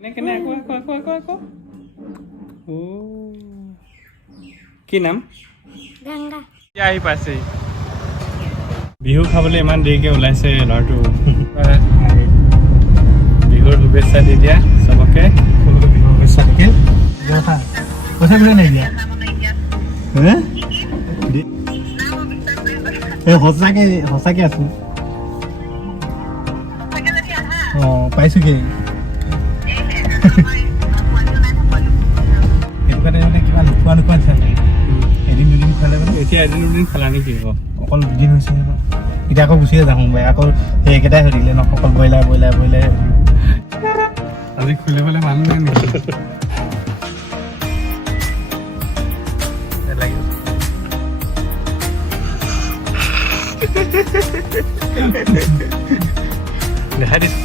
কেনে আকৌ ও কি নাম Ganga. আহি পাইছে বিহু খাবলৈ ইমান দেৰিকে ওলাইছে ল'ৰাটো বিহুৰ শুভেচ্ছা দি দিয়া চবকে বিহুৰ শুভেচ্ছা থাকিল পইচা কিমান নাই দিয়া সঁচাকে আছো পাইছো কি সেইটো কাৰণে কিবা নোখোৱা এদিন দুদিন খালে মানে এতিয়া এদিন দুদিন খালা নেকি অকল দুদিন হৈছে এতিয়া আকৌ গুচিয়ে যাওঁ আকৌ সেই একেটাই হৈ থাকিলে ন অকল ব্ৰইলাৰ আজি খুলিবলৈ মানুহ নাই নেকি দেখাই দিছো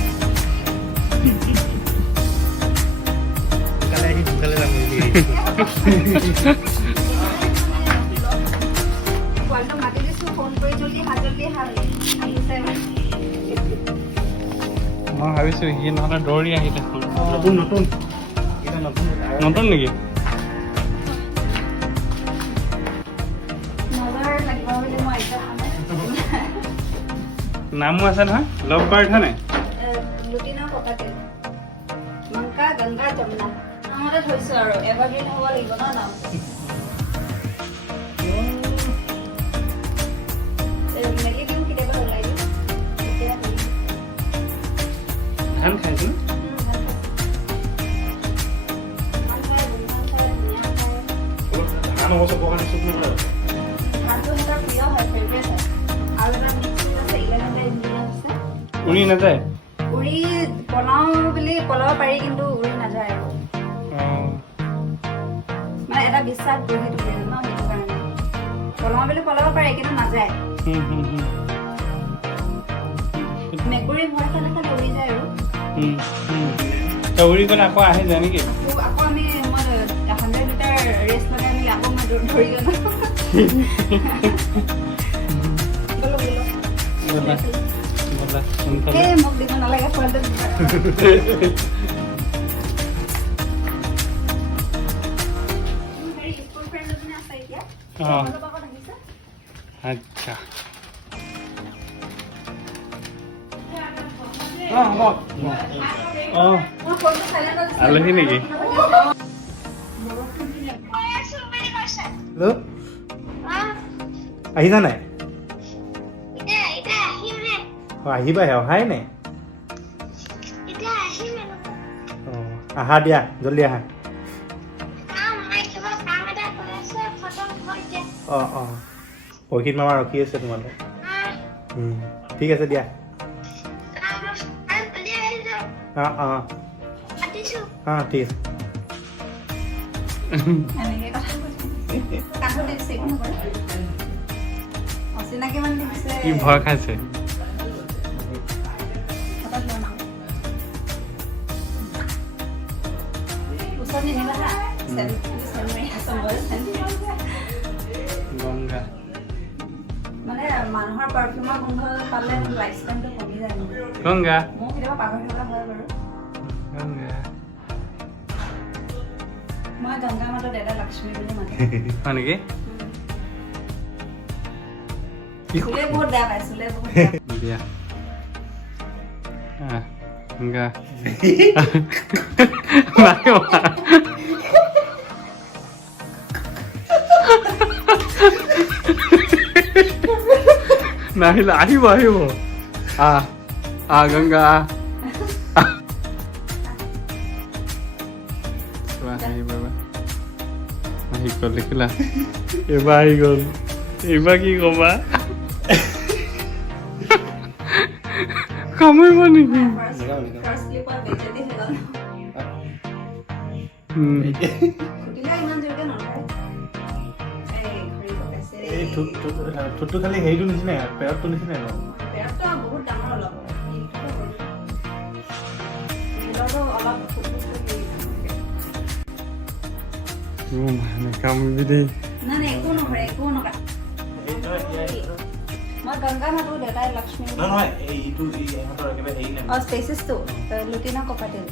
মই ভাবিছো সি নহ'লে দৌৰি আহিলে নতুন নেকি নামো আছে নহয় লগ বাৰ্ড হয় নাই Manka, Ganga, Yamuna. আমরা ধরছো আর এভারগ্রিন হওয়া লাগিব না নাম মেলি দিও কি দেবা ওলাই ধান খাইছো ধান অবশ্য বগানে শুকনো করে ধান তো এটা প্রিয় হয় ফেভারিট হয় আর এটা মিক্স আছে ইলেভেনটা ইঞ্জিনিয়ার আছে উনি না যায় উড়ি পলাও বুলি পলাও পাৰি কিন্তু উড়ি নাযায় আৰু মানে এটা বিশ্বাস বহি থাকে ন সেইটো কাৰণে পলাও বুলি পলাব পাৰে কিন্তু নাযায় মেকুৰী ভয় খালে উৰি যায় আৰু উৰি গ'লে আকৌ আহি যায় নেকি আকৌ আমি 100 মিটাৰ ৰেচ লগাই আমি আকৌ মই ধৰি গ'লো মোক দিব নালাগে ফলটো আচ্ছা আলহী নেকি হেল্ল' আহিছা নাই আহিবাহে অহাই নাই আহা দিয়া জলদি আহা পৰীক্ষিত মামা ৰখি আছে তোমালৈ ঠিক আছে দিয়া ঠিক আছে কি ভয় খাইছে গংগা মানে মানুহৰ পাৰফিউমৰ গোন্ধ পালে লাইফ টাইমটো কমি যায় গংগা মোক কেতিয়াবা পাহৰি থকা হয় বাৰু গংগা মই গংগা মাতা দাদা লক্ষ্মী বুলি মাতে হয় নেকি চুলে বহুত বেয়া পায় চুলে বহুত দিয়া গংগা নাহিলে আহিব গংগা আহি গ'ল দেখিলা এইবাৰ আহি গ'ল এইবাৰ কি ক'বা কামুৰিব নেকি ঠোঁটটো খালি হেৰিটো নিচিনাই পেৰতটো নিচিনাই ন বহুত ডাঙৰ অলপ কামুৰিবি দেই নাই একো নকৰে একো নকৰে মই গংগা মাতো দেউতাই লক্ষ্মী নহয় এইটো ইহঁতৰ একেবাৰে হেৰি নাই স্পেচিছটো লুটিনা কপাটেল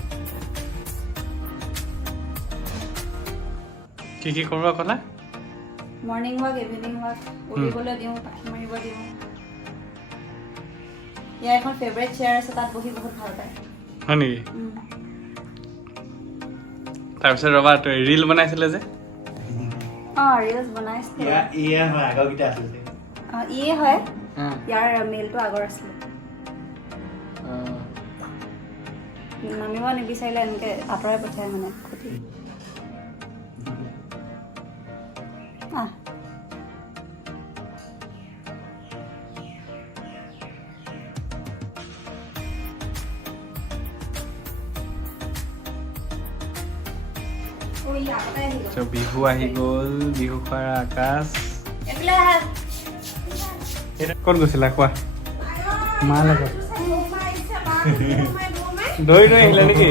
কি কৰবা ক'লা মৰ্ণিং ৱাক ইভিনিং ৱাক উৰিবলৈ দিওঁ পাখি মাৰিব দিওঁ ইয়াৰ এখন ফেভৰেট চেয়াৰ আছে তাত বহি বহুত ভাল পায় হয় নেকি তাৰপিছত ৰবা ৰিল বনাইছিলে যে ৰিলছ বনাইছিলে ইয়ে হয় আগৰ কিটা আছিল ইয়ে হয় ইয়াৰ মেলটো আগৰ আছিলে নামিব নিবিচাৰিলে এনেকে আঁতৰাই পঠিয়াই মানে খুটি বিহু আহি গ'ল বিহু খোৱাৰ আকাশ ক'ত গৈছিলা কোৱা মা লগত দৈ আহিলা নেকি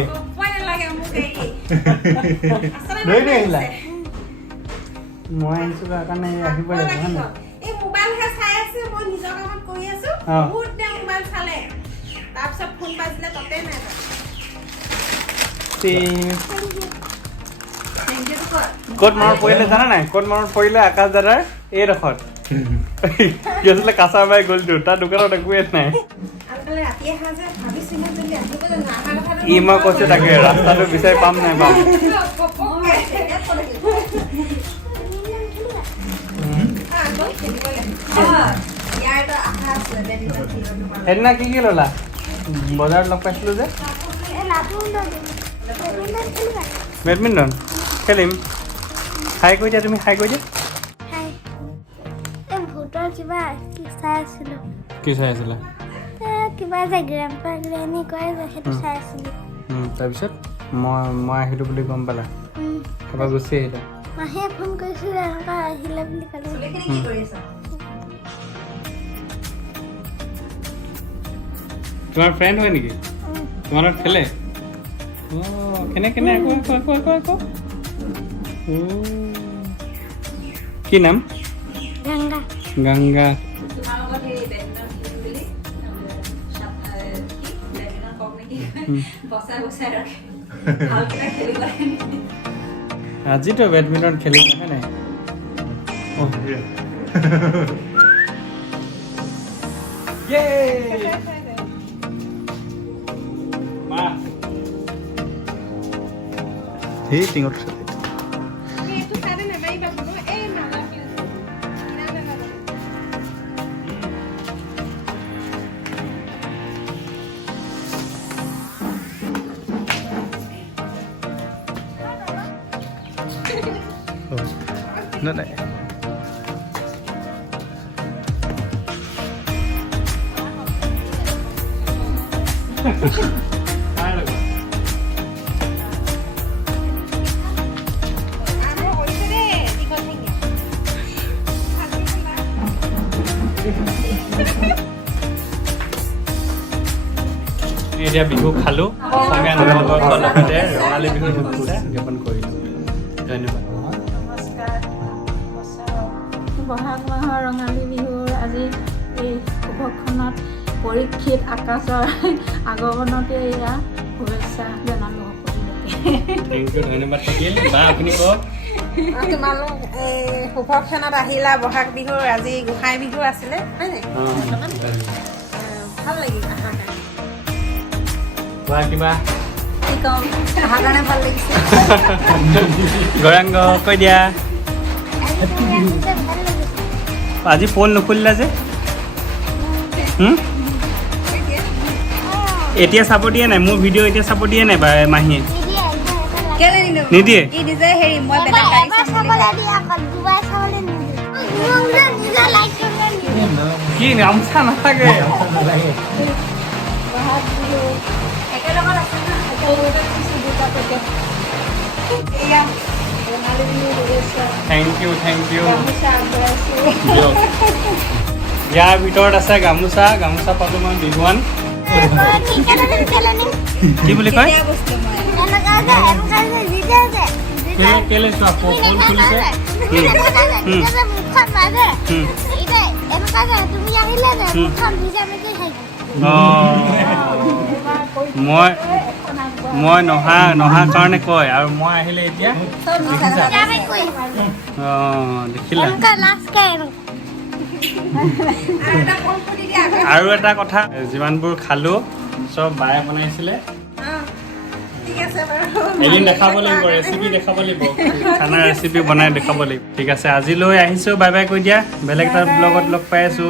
দৈ আহিলা মই আহিছো কাৰণে আহিব লাগিব এই মোবাইলহে চাই আছে মই নিজৰ কামত কৰি আছো বহুত দেৰি মোবাইল চালে তাৰপিছত ফোন পাইছিলে তাতে নাই ক'ত মনত পৰিলে জানা নাই ক'ত মনত পৰিলে আকাশ দাদাৰ এইডোখৰত কি আছিলে কাছাৰ বাই গ'লটো তাৰ দোকানত একোৱে নাই ই মই কৈছো তাকে ৰাস্তাটো বিচাৰি পাম নাই পাম সেইদিনা কি ল'লা বজাৰত লগ পাইছিলো যে বেডমিণ্টন খেলিম খাই কৈ দিয়া তুমি খাই কৈ দিয়া ভোটৰ কিবা চাই আছিলো কি চাই আছিলা কিবা যে গ্ৰেম্পা গ্ৰেনি কয় যে সেইটো চাই আছিলো তাৰপিছত মই আহিলো বুলি গম পালা তাৰপৰা গুচি আহিলা মাহে ফোন কৰিছিলে এনেকুৱা আহিলে বুলি ক'লে তোমাৰ ফ্ৰেণ্ড হয় নেকি তোমাৰ লগত খেলে কেনে আকৌ কি নাম গংগা গংগা আজিতো বেডমিণ্টন খেলিব হয় নাই সেই টিঙত নাই এতিয়া বিহু খালো অসমীয়া নৱবৰ্ষৰ লগতে ৰঙালী বিহুৰ শুভেচ্ছা জ্ঞাপন কৰিলো ধন্যবাদ বহাগ মাহৰ ৰঙালী বিহুৰ আজি এই শুভক্ষণত পৰীক্ষিত আকাশৰ আগমনতে এয়া শুভেচ্ছা জনালোঁ সকলোকে থেংক ইউ ধন্যবাদ থাকিল বা আপুনি কওক তোমালোক শুভক্ষণত আহিলা বহাগ বিহুৰ আজি গোসাঁই বিহু আছিলে হয় নাই ভাল লাগিল আহাৰ কাৰণে কোৱা কিবা কি ক'ম আহাৰ কাৰণে ভাল লাগিছে গৌৰাংগ কৈ দিয়া আজি ফোন নুখুলিলা যে এতিয়া চাব দিয়ে নাই মোৰ ভিডিঅ' এতিয়া চাব দিয়ে নাই মাহীয়ে নিদিয়ে কি গামোচা নাথাকে থেংক ইউ ইয়াৰ ভিতৰত আছে গামোচা পালো মই বিহুৱান কি বুলি কয় কেলে চোৱা ফুল ফুলিছে মই নহা কাৰণে কয় আৰু মই আহিলে এতিয়া দেখিছা দেখিলা আৰু এটা কথা যিমানবোৰ খালো চব বায়ে বনাইছিলে এদিন দেখাব লাগিব ৰেচিপি দেখাব লাগিব খানা ৰেচিপি বনাই দেখাব লাগিব ঠিক আছে আজিলৈ আহিছো বাই বাই কৈ দিয়া বেলেগ এটা ব্লগত লগ পাই আছো